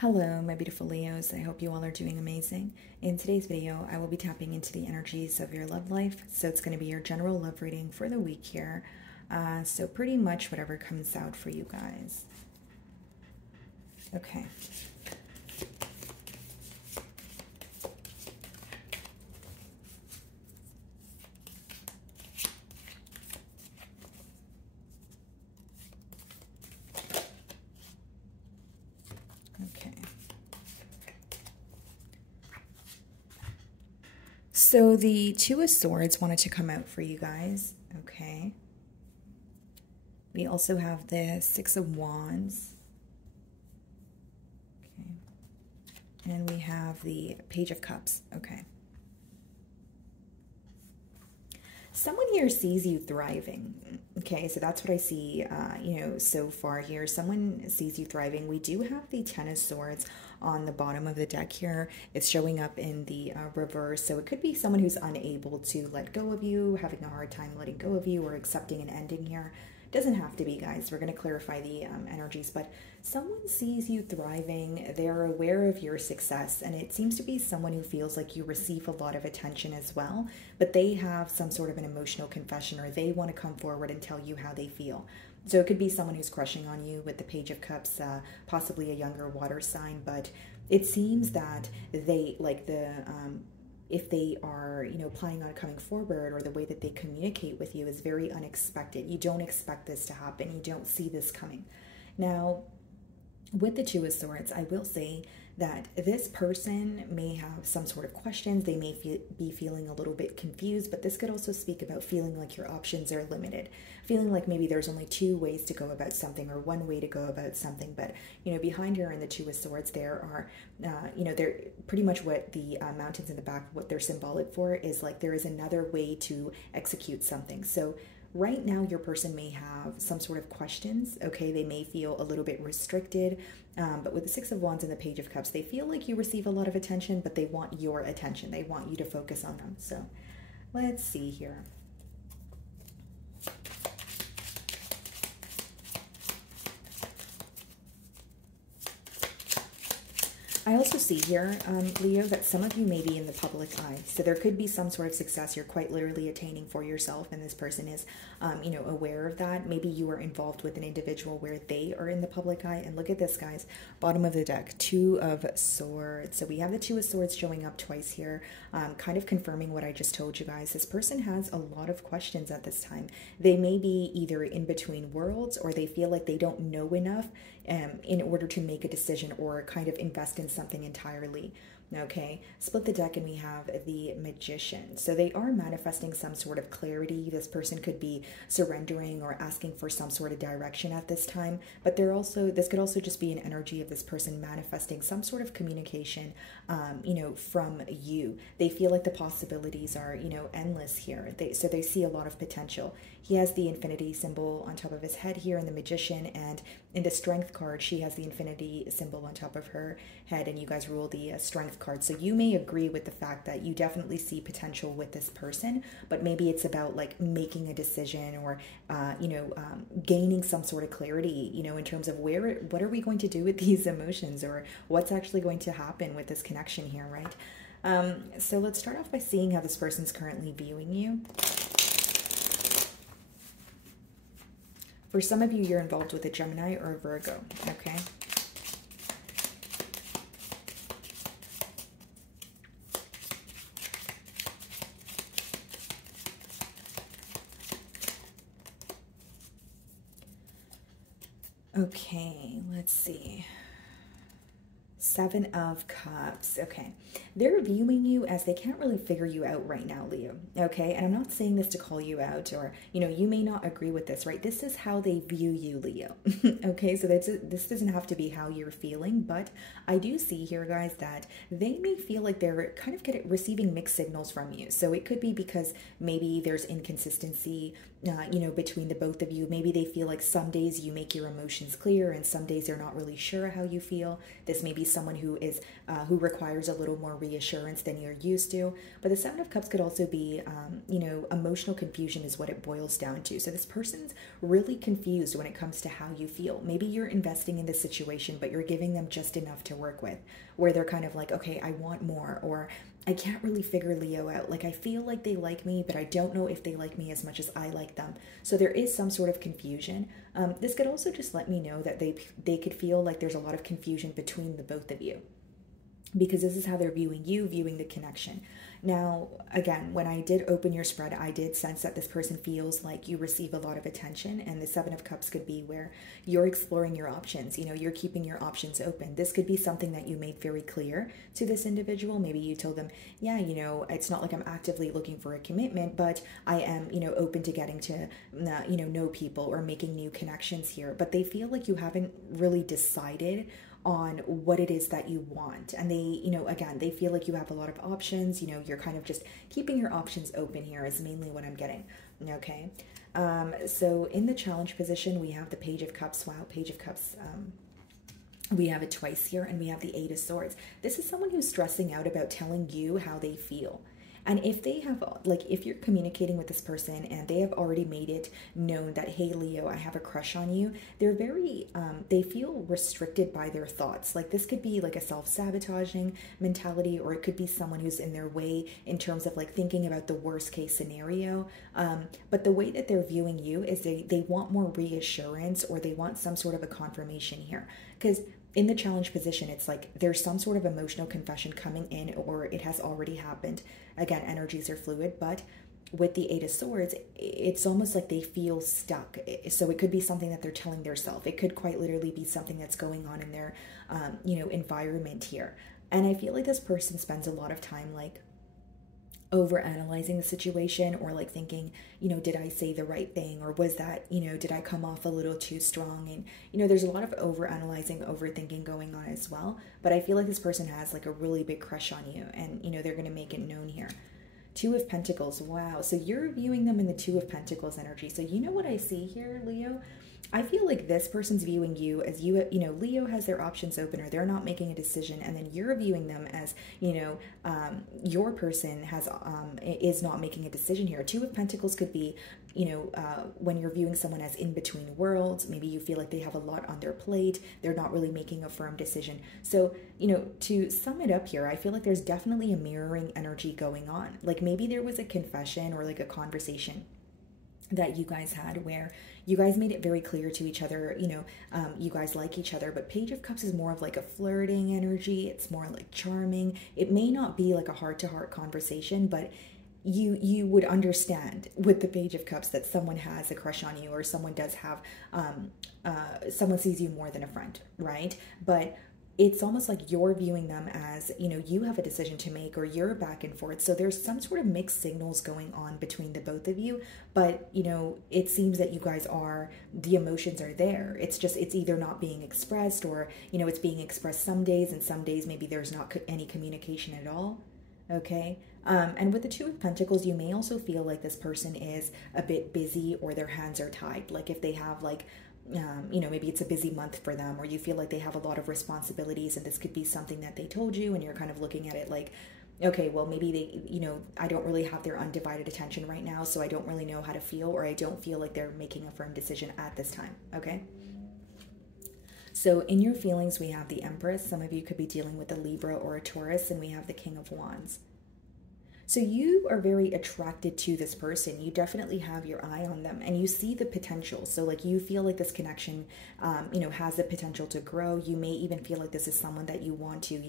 Hello, my beautiful Leos. I hope you all are doing amazing. In today's video, I will be tapping into the energies of your love life. So it's going to be your general love reading for the week here. So pretty much whatever comes out for you guys. Okay. Okay. So the Two of Swords wanted to come out for you guys. Okay. We also have the Six of Wands. Okay. And we have the Page of Cups. Okay. Someone here sees you thriving. Okay, so that's what I see, so far here. Someone sees you thriving. We do have the Ten of Swords on the bottom of the deck here. It's showing up in the reverse. So it could be someone who's unable to let go of you, having a hard time letting go of you, or accepting an ending here. Doesn't have to be, guys. We're going to clarify the energies, but someone sees you thriving. They're aware of your success, and it seems to be someone who feels like you receive a lot of attention as well, but they have some sort of an emotional confession, or they want to come forward and tell you how they feel. So it could be someone who's crushing on you with the Page of Cups, possibly a younger water sign, but it seems that they like if they are, planning on coming forward, or the way that they communicate with you is very unexpected. You don't expect this to happen. You don't see this coming. Now, with the Two of Swords, I will say that this person may have some sort of questions. They may be feeling a little bit confused, but this could also speak about feeling like your options are limited, feeling like maybe there's only two ways to go about something, or one way to go about something. But, behind her in the Two of Swords, there are, they're pretty much what the mountains in the back, what they're symbolic for is like there is another way to execute something. So right now, your person may have some sort of questions, okay? They may feel a little bit restricted, but with the Six of Wands and the Page of Cups, they feel like you receive a lot of attention, but they want your attention. They want you to focus on them. So let's see here. I also see here, Leo, that some of you may be in the public eye. So there could be some sort of success you're quite literally attaining for yourself, and this person is, aware of that. Maybe you are involved with an individual where they are in the public eye. And look at this, guys. Bottom of the deck, Two of Swords. So we have the Two of Swords showing up twice here, kind of confirming what I just told you guys. This person has a lot of questions at this time. They may be either in between worlds, or they feel like they don't know enough in order to make a decision or kind of invest in something entirely. Okay, split the deck and we have the Magician. So they are manifesting some sort of clarity. This person could be surrendering or asking for some sort of direction at this time, but this could also just be an energy of this person manifesting some sort of communication, from you. They feel like the possibilities are, endless here. So they see a lot of potential. He has the Infinity symbol on top of his head here in the Magician, and in the Strength card, she has the Infinity symbol on top of her head, and you guys rule the Strength card. So you may agree with the fact that you definitely see potential with this person, but maybe it's about like making a decision, or gaining some sort of clarity, in terms of what are we going to do with these emotions, or what's actually going to happen with this connection here, right? So let's start off by seeing how this person's currently viewing you. For some of you, you're involved with a Gemini or a Virgo, okay? Okay, let's see. Seven of Cups. Okay. They're viewing you as they can't really figure you out right now, Leo. Okay. And I'm not saying this to call you out, or, you may not agree with this, right? This is how they view you, Leo. Okay. So this doesn't have to be how you're feeling, but I do see here, guys, that they may feel like they're kind of receiving mixed signals from you. So it could be because maybe there's inconsistency between the both of you. Maybe they feel like some days you make your emotions clear and some days they're not really sure how you feel. This may be someone who requires a little more reassurance than you're used to. But the Seven of Cups could also be, emotional confusion is what it boils down to. So this person's really confused when it comes to how you feel. Maybe you're investing in this situation, but you're giving them just enough to work with, where they're kind of like, okay, I want more, or I can't really figure Leo out. Like, I feel like they like me, but I don't know if they like me as much as I like them. So there is some sort of confusion. This could also just let me know that they could feel like there's a lot of confusion between the both of you, because this is how they're viewing you, viewing the connection. Now, again, when I did open your spread, I did sense that this person feels like you receive a lot of attention, and the Seven of Cups could be where you're exploring your options. You're keeping your options open. This could be something that you made very clear to this individual. Maybe you told them, yeah, it's not like I'm actively looking for a commitment, but I am, open to getting to, know people or making new connections here. But they feel like you haven't really decided on what it is that you want, and they again, they feel like you have a lot of options. You're kind of just keeping your options open here is mainly what I'm getting. Okay. So in the challenge position, we have the Page of Cups. Wow, Page of Cups. We have it twice here, and we have the Eight of Swords. This is someone who's stressing out about telling you how they feel. And if they have, if you're communicating with this person and they have already made it known that, hey, Leo, I have a crush on you, they're very, they feel restricted by their thoughts. Like, this could be like a self-sabotaging mentality, or it could be someone who's in their way in terms of like thinking about the worst case scenario. But the way that they're viewing you is they want more reassurance, or they want some sort of a confirmation here. Because in the challenge position, it's like there's some sort of emotional confession coming in, or it has already happened. Again, energies are fluid, but with the Eight of Swords, it's almost like they feel stuck. So it could be something that they're telling themselves. It could quite literally be something that's going on in their, environment here. And I feel like this person spends a lot of time like over analyzing the situation, or like thinking, did I say the right thing, or was that, did I come off a little too strong? And there's a lot of over analyzing, overthinking going on as well. But I feel like this person has like a really big crush on you, and they're going to make it known here. Two of Pentacles. Wow. So you're viewing them in the Two of Pentacles energy. So you know what I see here, Leo? I feel like this person's viewing you as Leo has their options open, or they're not making a decision, and then you're viewing them as, your person is not making a decision here. Two of Pentacles could be, when you're viewing someone as in between worlds. Maybe you feel like they have a lot on their plate. They're not really making a firm decision. So, to sum it up here, I feel like there's definitely a mirroring energy going on. Like, maybe there was a confession or like a conversation that you guys had where you guys made it very clear to each other, you guys like each other. But Page of Cups is more of like a flirting energy. It's more like charming. It may not be like a heart-to-heart conversation, but you would understand with the Page of Cups that someone has a crush on you, or someone does have, someone sees you more than a friend, right? But it's almost like you're viewing them as, you have a decision to make, or you're back and forth. So there's some sort of mixed signals going on between the both of you. But, it seems that you guys the emotions are there. It's either not being expressed, or, it's being expressed some days, and some days maybe there's not any communication at all. Okay. And with the Two of Pentacles, you may also feel like this person is a bit busy, or their hands are tied. Like, if they have like, maybe it's a busy month for them, or you feel like they have a lot of responsibilities, and this could be something that they told you, and you're kind of looking at it like, okay, well, maybe they, I don't really have their undivided attention right now, so I don't really know how to feel, or I don't feel like they're making a firm decision at this time. Okay. So in your feelings, we have the Empress. Some of you could be dealing with a Libra or a Taurus, and we have the King of Wands. So you are very attracted to this person. You definitely have your eye on them, and you see the potential. So like, you feel like this connection, has the potential to grow. You may even feel like this is someone that you want to,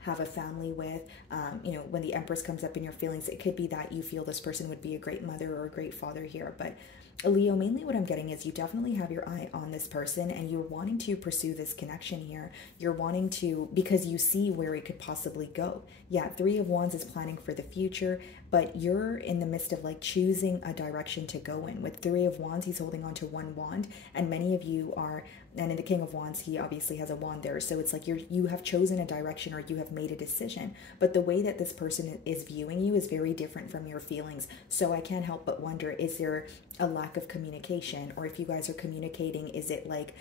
have a family with. When the Empress comes up in your feelings, it could be that you feel this person would be a great mother or a great father here. But Leo, mainly what I'm getting is you definitely have your eye on this person, and you're wanting to pursue this connection here. You're wanting to, because you see where it could possibly go. Yeah, Three of Wands is planning for the future, but you're in the midst of like choosing a direction to go in. With Three of Wands, he's holding on to one wand, and many of you are And in the King of Wands, he obviously has a wand there. So it's like you have chosen a direction or you have made a decision. But the way that this person is viewing you is very different from your feelings. So I can't help but wonder, is there a lack of communication? Or if you guys are communicating, is it like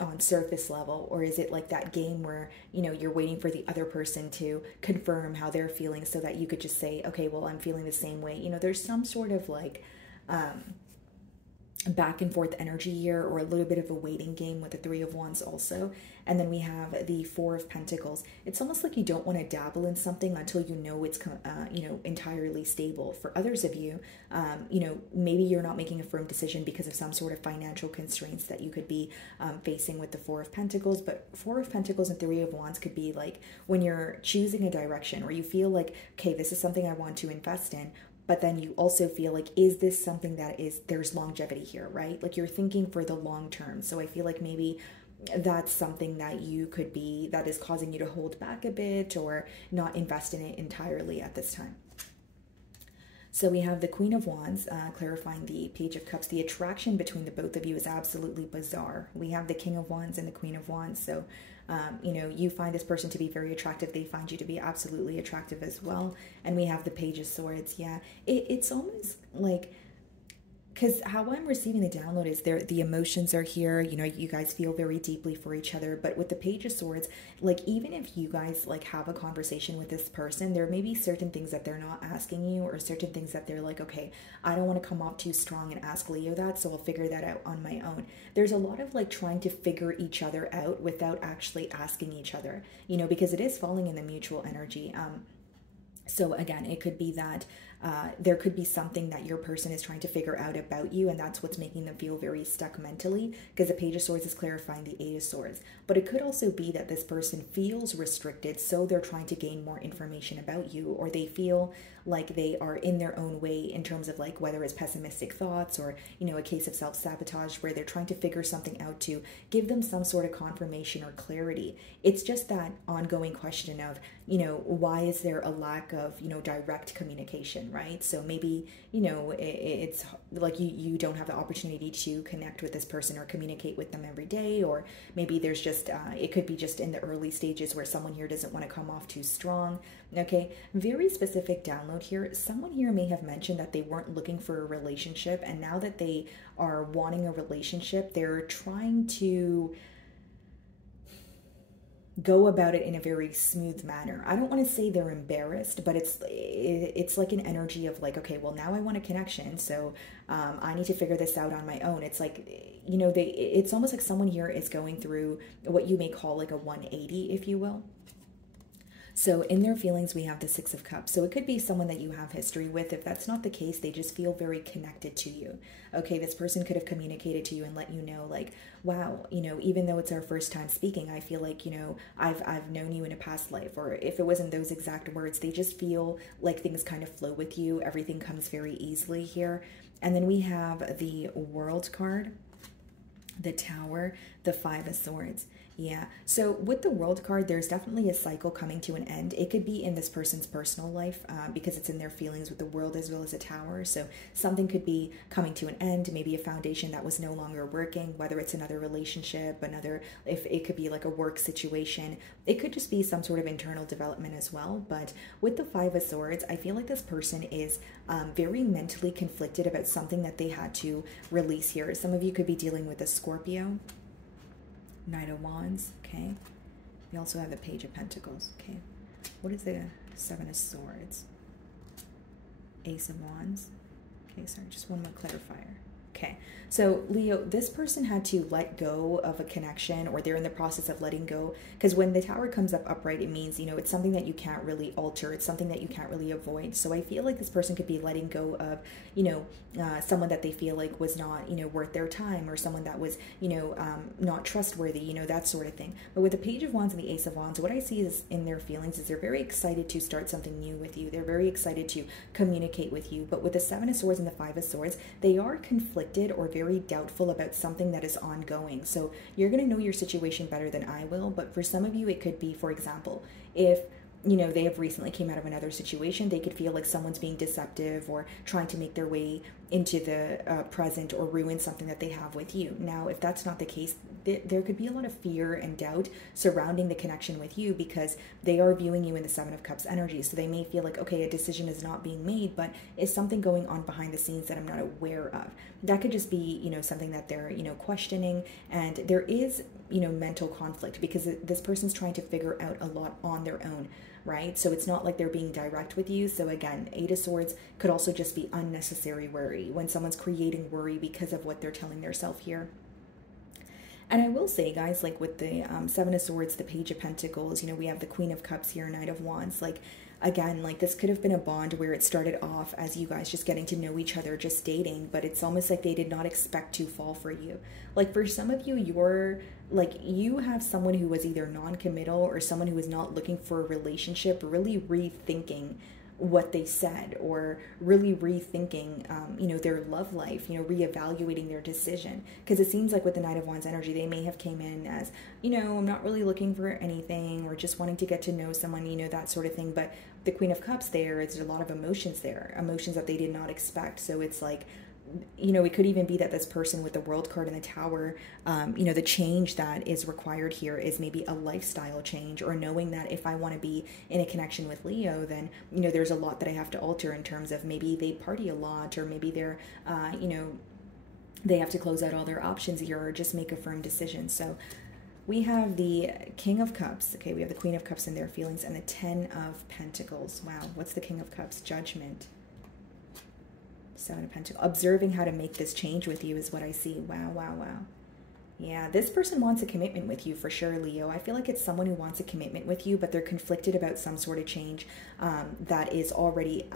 on surface level, or is it like that game where, you know, you're waiting for the other person to confirm how they're feeling so that you could just say, okay, well, I'm feeling the same way. You know, there's some sort of like back and forth energy here, or a little bit of a waiting game with the Three of Wands also. And then we have the Four of Pentacles. It's almost like you don't want to dabble in something until you know it's you know, entirely stable. For others of you, you know, maybe you're not making a firm decision because of some sort of financial constraints that you could be facing with the Four of Pentacles. But Four of Pentacles and Three of Wands could be like when you're choosing a direction, or you feel like, okay, this is something I want to invest in, but then you also feel like, is this something that there's longevity here, right? Like you're thinking for the long term. So I feel like maybe that's something that you could be, that is causing you to hold back a bit or not invest in it entirely at this time. So we have the Queen of Wands, clarifying the Page of Cups. The attraction between the both of you is absolutely bizarre. We have the King of Wands and the Queen of Wands. So, you know, you find this person to be very attractive. They find you to be absolutely attractive as well. And we have the Page of Swords. Yeah, it's almost like, because how I'm receiving the download is the emotions are here, you know, you guys feel very deeply for each other. But with the Page of Swords, like even if you guys like have a conversation with this person, there may be certain things that they're not asking you, or certain things that they're like, okay, I don't want to come off too strong and ask Leo that, so I'll figure that out on my own. There's a lot of like trying to figure each other out without actually asking each other, you know, because it is falling in the mutual energy. So again, it could be that there could be something that your person is trying to figure out about you, and that's what's making them feel very stuck mentally, because the Page of Swords is clarifying the Eight of Swords. But it could also be that this person feels restricted, so they're trying to gain more information about you, or they feel like they are in their own way in terms of like whether it's pessimistic thoughts or, you know, a case of self-sabotage where they're trying to figure something out to give them some sort of confirmation or clarity. It's just that ongoing question of, you know, why is there a lack of, you know, direct communication, right? So maybe, you know, it's like you don't have the opportunity to connect with this person or communicate with them every day, or maybe there's just, it could be just in the early stages where someone here doesn't want to come off too strong. Okay, very specific download here. Someone here may have mentioned that they weren't looking for a relationship, and now that they are wanting a relationship, they're trying to go about it in a very smooth manner. I don't want to say they're embarrassed, but it's like an energy of like, okay, well now I want a connection, so I need to figure this out on my own. It's like, you know, it's almost like someone here is going through what you may call like a 180, if you will. So in their feelings, we have the Six of Cups. So it could be someone that you have history with. If that's not the case, they just feel very connected to you. Okay, this person could have communicated to you and let you know like, wow, you know, even though it's our first time speaking, I feel like, you know, I've known you in a past life. Or if it wasn't those exact words, they just feel like things kind of flow with you. Everything comes very easily here. And then we have the World card, the Tower, the Five of Swords. Yeah, so with the World card, there's definitely a cycle coming to an end. It could be in this person's personal life because it's in their feelings with the World as well as a Tower. So something could be coming to an end, maybe a foundation that was no longer working, whether it's another relationship, if it could be like a work situation. It could just be some sort of internal development as well. But with the Five of Swords, I feel like this person is very mentally conflicted about something that they had to release here. Some of you could be dealing with a Scorpio. Knight of Wands, okay. We also have the Page of Pentacles, okay. What is the Seven of Swords? Ace of Wands. Okay, sorry, just one more clarifier. Okay, so Leo, this person had to let go of a connection, or they're in the process of letting go, because when the Tower comes up upright, it means, you know, it's something that you can't really alter. It's something that you can't really avoid. So I feel like this person could be letting go of, you know, someone that they feel like was not, you know, worth their time, or someone that was, you know, not trustworthy, you know, that sort of thing. But with the Page of Wands and the Ace of Wands, what I see is in their feelings is they're very excited to start something new with you. They're very excited to communicate with you. But with the Seven of Swords and the Five of Swords, they are conflicted or very doubtful about something that is ongoing. So you're going to know your situation better than I will, but for some of you, it could be, for example, if, you know, they have recently came out of another situation, they could feel like someone's being deceptive or trying to make their way into the present or ruin something that they have with you. Now, if that's not the case, there could be a lot of fear and doubt surrounding the connection with you because they are viewing you in the Seven of Cups energy. So they may feel like, okay, a decision is not being made, but is something going on behind the scenes that I'm not aware of? That could just be, something that they're, questioning. And there is, mental conflict because this person's trying to figure out a lot on their own, right? So it's not like they're being direct with you. So again, Eight of Swords could also just be unnecessary worry when someone's creating worry because of what they're telling themselves here. And I will say, guys, like with the Seven of Swords, the Page of Pentacles, we have the Queen of Cups here, Knight of Wands. Like, again, like this could have been a bond where it started off as you guys just getting to know each other, just dating, but it's almost like they did not expect to fall for you. Like for some of you, you have someone who was either non-committal or someone who was not looking for a relationship, really rethinking what they said, or really rethinking their love life, reevaluating their decision. Because it seems like with the Knight of Wands energy, they may have came in as, I'm not really looking for anything, or just wanting to get to know someone, that sort of thing. But the Queen of Cups there's a lot of emotions there, emotions that they did not expect. So it's like, it could even be that this person with the World card in the Tower, the change that is required here is maybe a lifestyle change, or knowing that if I want to be in a connection with Leo, then, there's a lot that I have to alter in terms of maybe they party a lot, or maybe they're, they have to close out all their options here, or just make a firm decision. So we have the King of Cups. Okay, we have the Queen of Cups and their feelings, and the Ten of Pentacles. Wow, what's the King of Cups? Judgment. Seven of Pentacles. Observing how to make this change with you is what I see. Wow, wow, wow. Yeah, this person wants a commitment with you for sure, Leo. I feel like it's someone who wants a commitment with you, but they're conflicted about some sort of change that is already,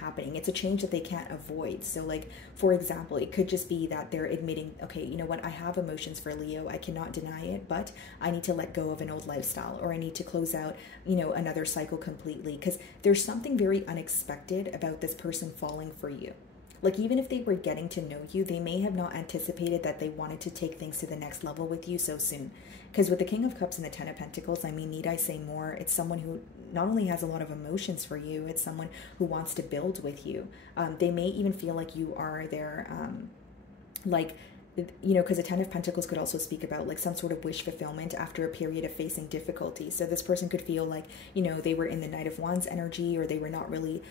happening. It's a change that they can't avoid. So like, for example, it could just be that they're admitting, okay, you know what, I have emotions for Leo. I cannot deny it, but I need to let go of an old lifestyle, or I need to close out, another cycle completely, because there's something very unexpected about this person falling for you. Like, even if they were getting to know you, they may have not anticipated that they wanted to take things to the next level with you so soon. Because with the King of Cups and the Ten of Pentacles, I mean, need I say more? It's someone who not only has a lot of emotions for you, it's someone who wants to build with you. They may even feel like you are their, because the Ten of Pentacles could also speak about like some sort of wish fulfillment after a period of facing difficulty. So this person could feel like, they were in the Knight of Wands energy, or they were not really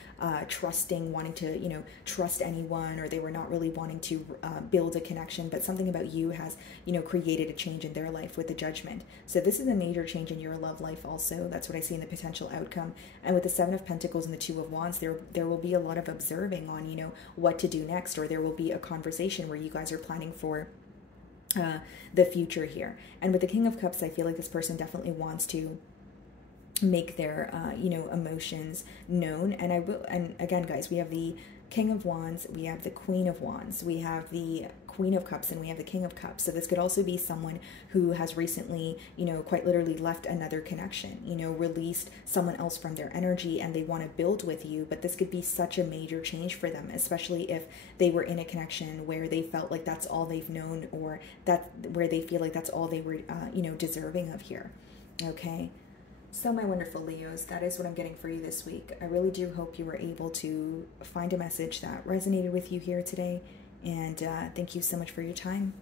trusting, wanting to, trust anyone, or they were not really wanting to build a connection. But something about you has, created a change in their life with the Judgment. So this is a major change in your love life also. That's what I see in the potential outcome. And with the Seven of Pentacles and the Two of Wands, there will be a lot of observing on, what to do next, or there will be a conversation where you guys are planning for the future here. And with the King of Cups, I feel like this person definitely wants to make their emotions known. And again, guys, we have the King of Wands, we have the Queen of Wands, we have the Queen of Cups, and we have the King of Cups. So this could also be someone who has recently, quite literally left another connection, released someone else from their energy, and they want to build with you. But this could be such a major change for them, especially if they were in a connection where they felt like that's all they've known, or where they feel like that's all they were, deserving of here. Okay. So my wonderful Leos, that is what I'm getting for you this week. I really do hope you were able to find a message that resonated with you here today. And thank you so much for your time.